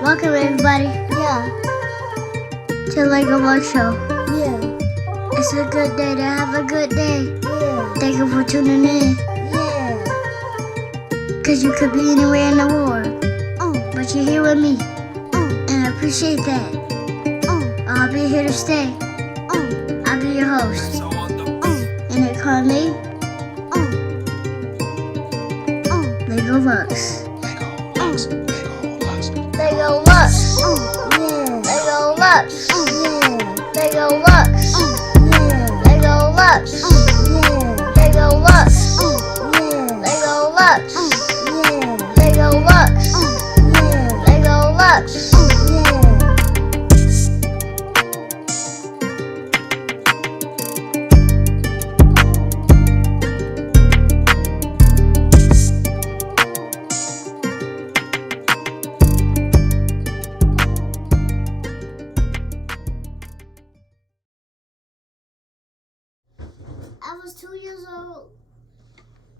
Welcome everybody. Yeah. To Lego Mark Show. Yeah. It's a good day to have a good day. Yeah. Thank you for tuning in. Yeah. Cause you could be anywhere in the world. But you're here with me. And I appreciate that. I'll be here to stay. I'll be your host. And they call me Lego Lux. Lego Lux. Yeah. Lego Lux. Yeah. Lego Lux. Yeah. Lego Lux. Yeah. Lego Lux. Yeah. Lego Lux. Yeah. Lego Lux. Yeah. Lego Lux. Yeah. I was 2 years old.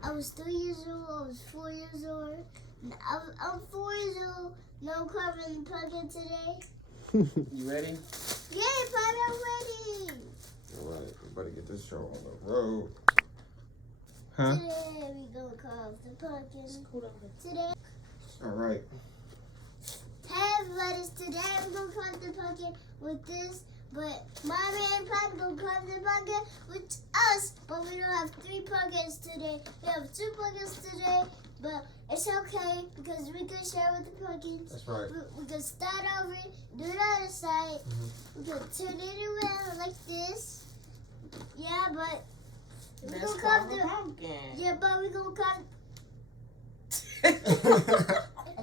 I was 3 years old. I was 4 years old. I'm 4 years old. No, I'm carving the pumpkin today. You ready? Yay, Papa, I'm ready. All right, we better get this show on the road. Huh? Today we gonna carve the pumpkin. Today, All right. hey everybody, today we're gonna carve the pumpkin with this. But Mommy and Papa gonna carve the pumpkin with us. But we don't have 3 pumpkins today. We have 2 pumpkins today. But it's okay because we can share with the pumpkins. That's right. We can start over, do the other side. We can turn it around like this. Yeah, but we're gonna carve the pumpkin. yeah, but we're gonna carve.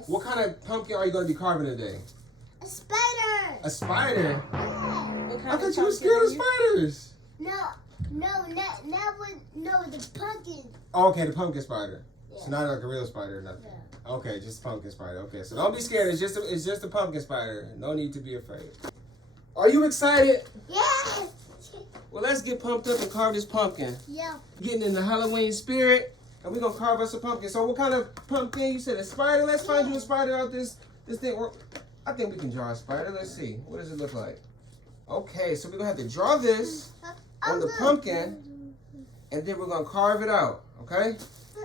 What kind of pumpkin are you going to be carving today? A spider! A spider? Yeah. What kind I of thought you were pumpkin scared are of you? spiders. No, the pumpkin. Oh, okay, the pumpkin spider. Yeah. So not like a real spider or nothing. Yeah. Okay, just pumpkin spider. Okay, so don't be scared. It's just a pumpkin spider. No need to be afraid. Are you excited? Yeah! Well, let's get pumped up and carve this pumpkin. Yeah. Getting in the Halloween spirit, and we're gonna carve us a pumpkin. So what kind of pumpkin? You said a spider. Let's find you a spider out this thing. I think we can draw a spider. Let's see. What does it look like? Okay, so we're gonna have to draw this on the pumpkin, and then we're gonna carve it out. Okay?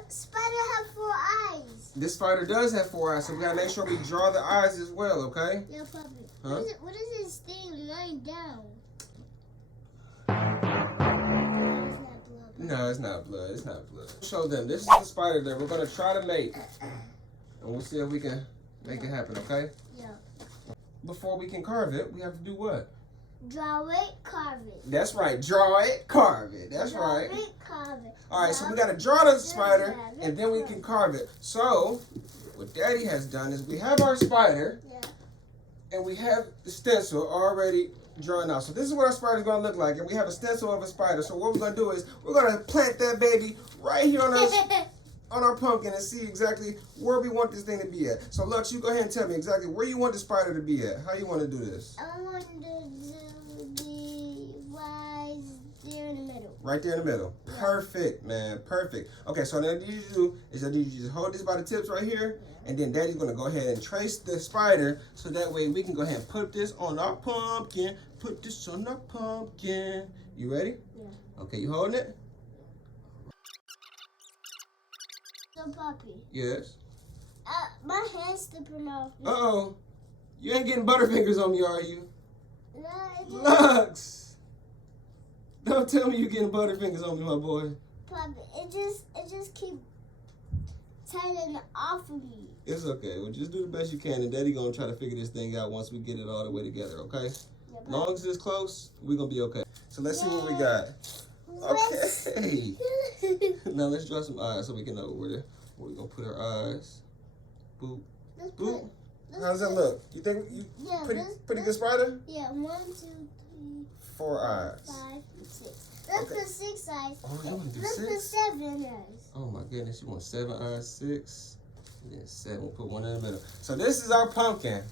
Spider have 4 eyes. This spider does have 4 eyes, so we gotta make sure we draw the eyes as well. Okay? Yeah, puppy. Huh? What is this thing lying down? No, it's not blood. It's not blood. Show them. This is the spider that we're gonna try to make, and we'll see if we can make it happen. Okay? Yeah. Before we can carve it, we have to do what? Draw it, carve it. That's right. Draw it, carve it. That's Draw right. it, carve it. All right, so we got to draw the spider, and then we can carve it. So, what Daddy has done is we have our spider, Yeah. and we have the stencil already drawn out. So this is what our spider is going to look like, and we have a stencil of a spider. So what we're going to do is we're going to plant that baby right here on our pumpkin and see exactly where we want this thing to be at. So Lux, you go ahead and tell me exactly where you want the spider to be at. How you want to do this? I want to do the right there in the middle. Right there in the middle. Yeah. Perfect, man. Perfect. Okay, so what I need you to do is I need you to just hold this by the tips right here, and then Daddy's going to go ahead and trace the spider so that way we can go ahead and put this on our pumpkin. Put this on our pumpkin. You ready? Yeah. Okay, you holding it? So, puppy. Yes. My hand's slipping off. Uh-oh. You ain't getting butterfingers on me, are you? No, it just, Lux! Don't tell me you're getting butterfingers on me, my boy. puppy, it just keep turning off of me. It's okay. Well, just do the best you can, and Daddy gonna try to figure this thing out once we get it all the way together, okay? Yeah, As long as it's close, we're gonna be okay. So let's see what we got. Okay. Now let's draw some eyes so we can know where we're gonna put our eyes. Boop. Let's Boop. put- How does that look? You think you Yeah, pretty good spider? Yeah, 1, 2, 3, 4 eyes. 5, 6. Let's Okay. put 6 eyes. Oh, you wanna do Let's put 6? 7 eyes. Oh my goodness, you want 7 eyes, 6, and then 7. We'll put 1 in the middle. So this is our pumpkin.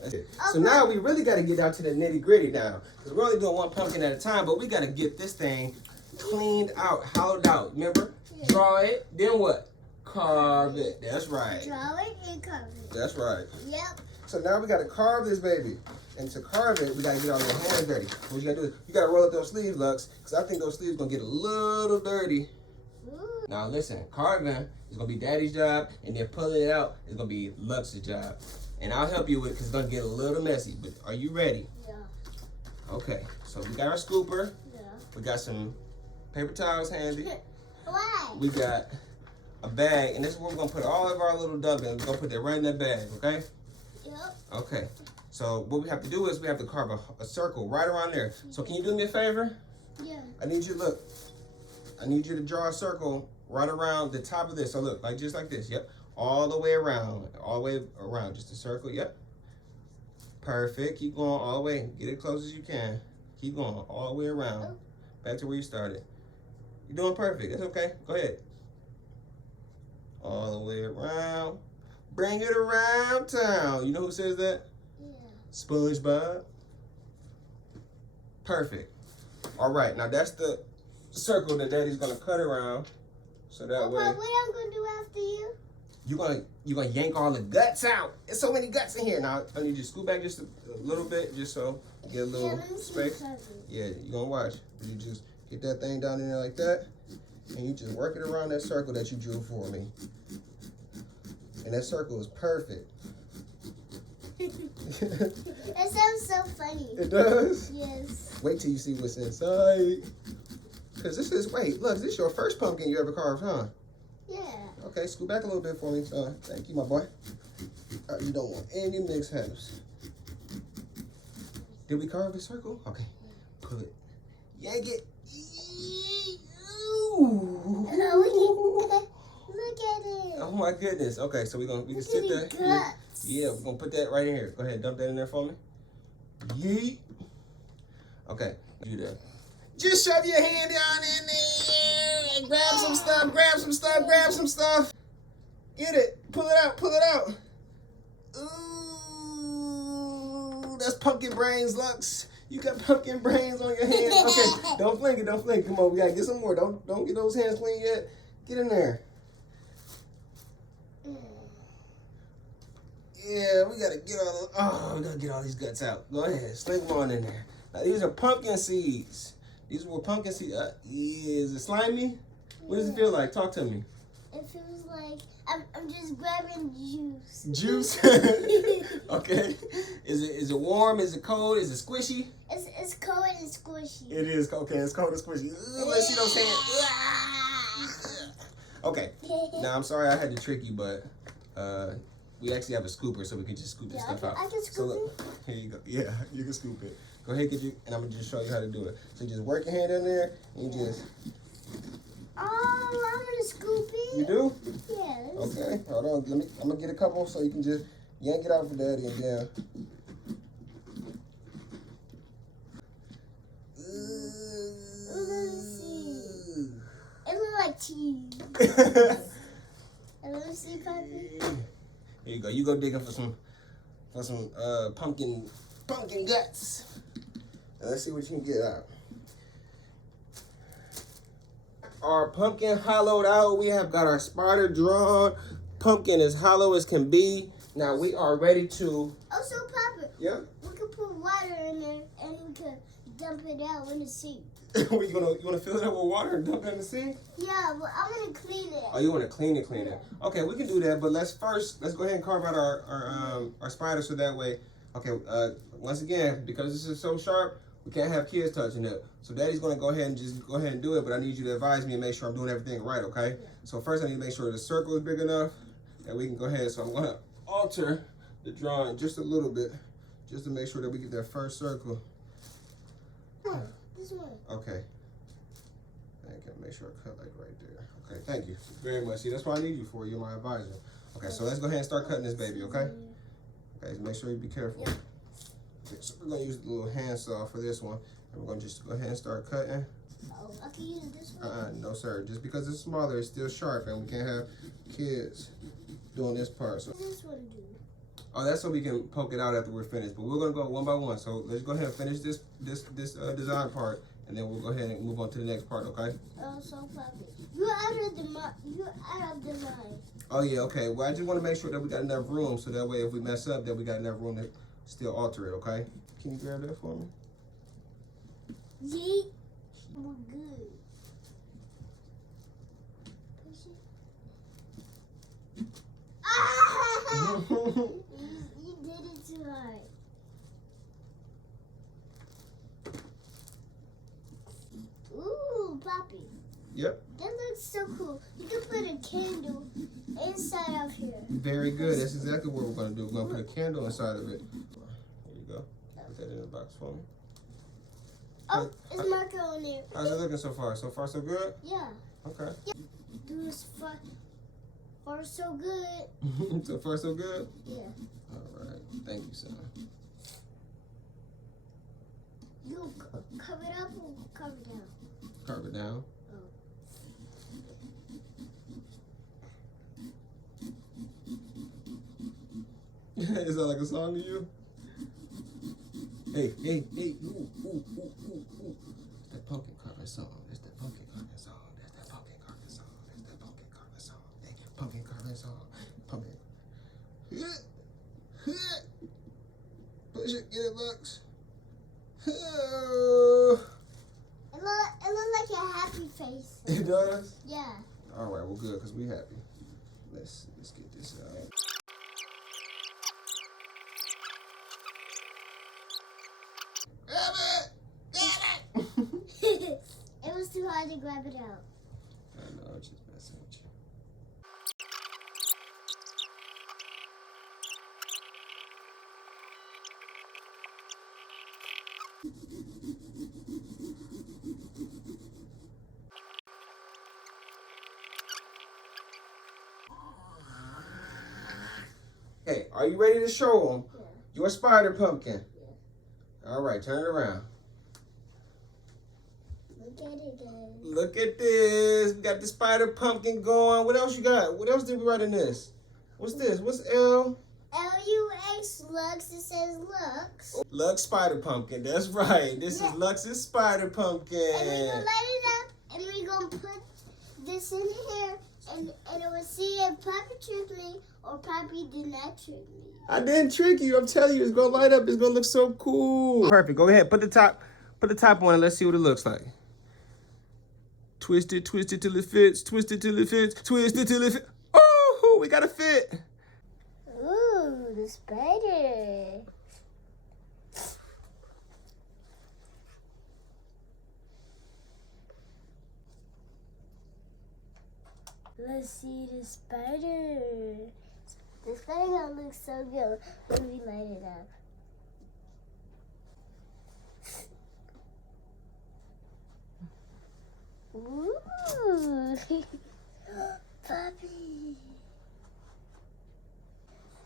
That's it. So now we really got to get down to the nitty gritty now, because we're only doing 1 pumpkin at a time, but we got to get this thing cleaned out, hollowed out. Remember? Yeah. Draw it, then what? carve it. That's right. Draw it and carve it. That's right. Yep. So now we gotta carve this baby. And to carve it, we gotta get all your hands dirty. What you gotta do is, you gotta roll up those sleeves, Lux, because I think those sleeves gonna get a little dirty. Ooh. Now listen, carving is gonna be Daddy's job, and then pulling it out is gonna be Lux's job. And I'll help you with it because it's gonna get a little messy. But are you ready? Yeah. Okay, so we got our scooper. Yeah. We got some paper towels handy. Why? We got a bag, and this is where we're gonna put all of our little dumplings. We're gonna put that right in that bag, okay? Yep. Okay. So what we have to do is we have to carve a circle right around there. So can you do me a favor? Yeah. I need you to look. I need you to draw a circle right around the top of this. So look, like just like this. Yep. All the way around. All the way around. Just a circle. Yep. Perfect. Keep going all the way. Get it close as you can. Keep going all the way around. Back to where you started. You're doing perfect. That's okay. Go ahead. All the way around. Bring it around town. You know who says that? Yeah. SpongeBob. Perfect. All right. Now that's the circle that Daddy's gonna cut around. So that way. What I'm gonna do after you? You're gonna yank all the guts out. There's so many guts in here. Now I need you to scoot back just a little bit, just so you get a little let me see space. something. Yeah, you're gonna watch. You just get that thing down in there like that, and you just work it around that circle that you drew for me. And that circle is perfect. That sounds so funny. It does? Yes. Wait till you see what's inside. Cause this is, wait, look, this is your first pumpkin you ever carved, huh? Yeah. Okay, scoot back a little bit for me, son. Thank you, my boy. You don't want any mishaps. Did we carve the circle? Okay, pull it. Yank it. Ooh. Look at it. Oh my goodness. Okay, so we can sit Look at that. his guts. Yeah, we're gonna put that right in here. Go ahead, dump that in there for me. Yeet. Okay, do that. Just shove your hand down in there and grab some stuff, grab some stuff, grab some stuff. Get it. Pull it out, pull it out. Ooh, that's pumpkin brains, Lux. You got pumpkin brains on your hands. Okay, don't fling it, don't fling it. Come on, we gotta get some more. Don't get those hands clean yet. Get in there. Yeah, we gotta get we gotta get all these guts out. Go ahead, sling them on in there. Now these are pumpkin seeds. These were pumpkin seeds. Is it slimy? What does it feel like? Talk to me. It feels like I'm just grabbing juice. Juice. Okay. Is it warm? Is it cold? Is it squishy? It's cold and squishy. It is. Okay, it's cold and squishy. Let's see those hands. Okay. Now I'm sorry I had to trick you, but we actually have a scooper, so we can just scoop this stuff out. I can So scoop look, here you go. Yeah, you can scoop it. Go ahead, and I'm gonna just show you how to do it. So you just work your hand in there, and you just. Oh, I'm gonna scoop it. You do? Yeah. Okay. Hold on. I'm gonna get a couple, so you can just yank it out for Daddy, and then. It looks like cheese. Let me see, Papi. Here you go. You go digging for some pumpkin guts. And let's see what you can get out. Our pumpkin hollowed out. We have got our spider drawn. Pumpkin as hollow as can be. Now we are ready to. Also, Papa. Yeah. We could put water in there and we could dump it out in the sink. You wanna fill it up with water and dump it in the sink? Yeah, but I'm gonna clean it. Oh, you want to clean it. Okay, we can do that, but let's go ahead and carve out our spider so that way. Okay, once again, because this is so sharp, we can't have kids touching it. So Daddy's gonna go ahead and do it, but I need you to advise me and make sure I'm doing everything right, okay? Yeah. So first I need to make sure the circle is big enough that we can go ahead. So I'm gonna alter the drawing just a little bit, just to make sure that we get that first circle. Oh, this one. Okay. I can make sure I cut like right there. Okay, thank you very much. See, that's what I need you for. You're my advisor. Okay, so let's go ahead and start cutting this baby, okay? Okay, so make sure you be careful. Yeah. Okay, so we're gonna use the little handsaw for this one. And we're gonna just go ahead and start cutting. Oh, I can use this one. No sir, just because it's smaller, it's still sharp and we can't have kids doing this part. So, What does this one do? oh, that's so we can poke it out after we're finished. But we're gonna go one by one. So let's go ahead and finish this design part. And and then we'll go ahead and move on to the next part, okay? Oh, so Poppy, you out of the line. Oh yeah, okay. Well, I just want to make sure that we got enough room, so that way if we mess up, that we got enough room to still alter it, okay? Can you grab that for me? Yeet. We're good. Push it. Ah! You did it too hard. Ooh, Poppy. Yep. That looks so cool. You can put a candle inside of here. Very good. That's exactly what we're going to do. We're going to put a candle inside of it. There you go. Put that in the box for me. Oh, it's marker on there. How's it looking so far? So far, so good? Yeah. Okay. Do this far so good. So far, so good? Yeah. All right. Thank you, son. You cover it up or cover it down? Carve it down. Is that like a song to you? Hey, hey, hey, ooh, ooh, ooh, ooh, ooh. It's that pumpkin carving song. It's that pumpkin carving song. That's that pumpkin carving song. That's that pumpkin carving song. Hey, pumpkin carving song. Pumpkin. Push it, get it, Lux. It look like a happy face. It does? Yeah. All right, well, good, because we happy. Let's get this out. It was too hard to grab it out. I know, I'm just messing with you. Hey, are you ready to show them Yeah. your spider pumpkin? Yeah. All right, turn it around. Look at it, guys. Look at this. We got the spider pumpkin going. What else you got? What else did we write in this? What's this? What's L? Lux, Lux, it says Lux. Lux spider pumpkin. That's right. This Yeah. is Lux's spider pumpkin. And we're gonna light it up, and we're gonna put this in here, and it will see if Poppy tricked me or Poppy did not trick me. I didn't trick you. I'm telling you, it's gonna light up. It's gonna look so cool. Perfect. Go ahead. Put the top on it. Let's see what it looks like. Twist it till it fits. Twist it till it fits. Twist it till it fits. Oh, we got a fit. Ooh, the spider. Let's see the spider. The spider gonna look so good when we light it up. Ooh, Poppy.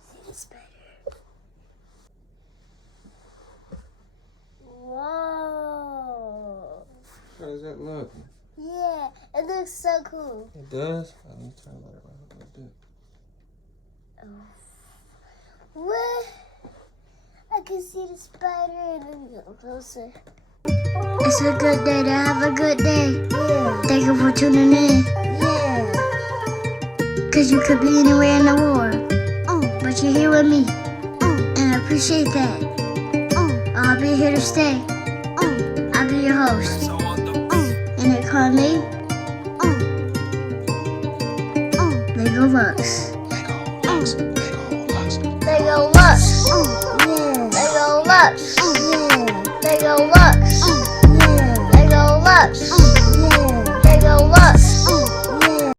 See the spider. Whoa. How does that look? Yeah, it looks so cool. It does. Let me turn it around a little bit. What? I can see the spider and let me go closer. It's a good day to have a good day. Yeah. Thank you for tuning in. Yeah. Cause you could be anywhere in the world. But you're here with me. And I appreciate that. I'll be here to stay. I'll be your host. And they call me Lego Lux. Lego Lux. Lego Lux. Yeah.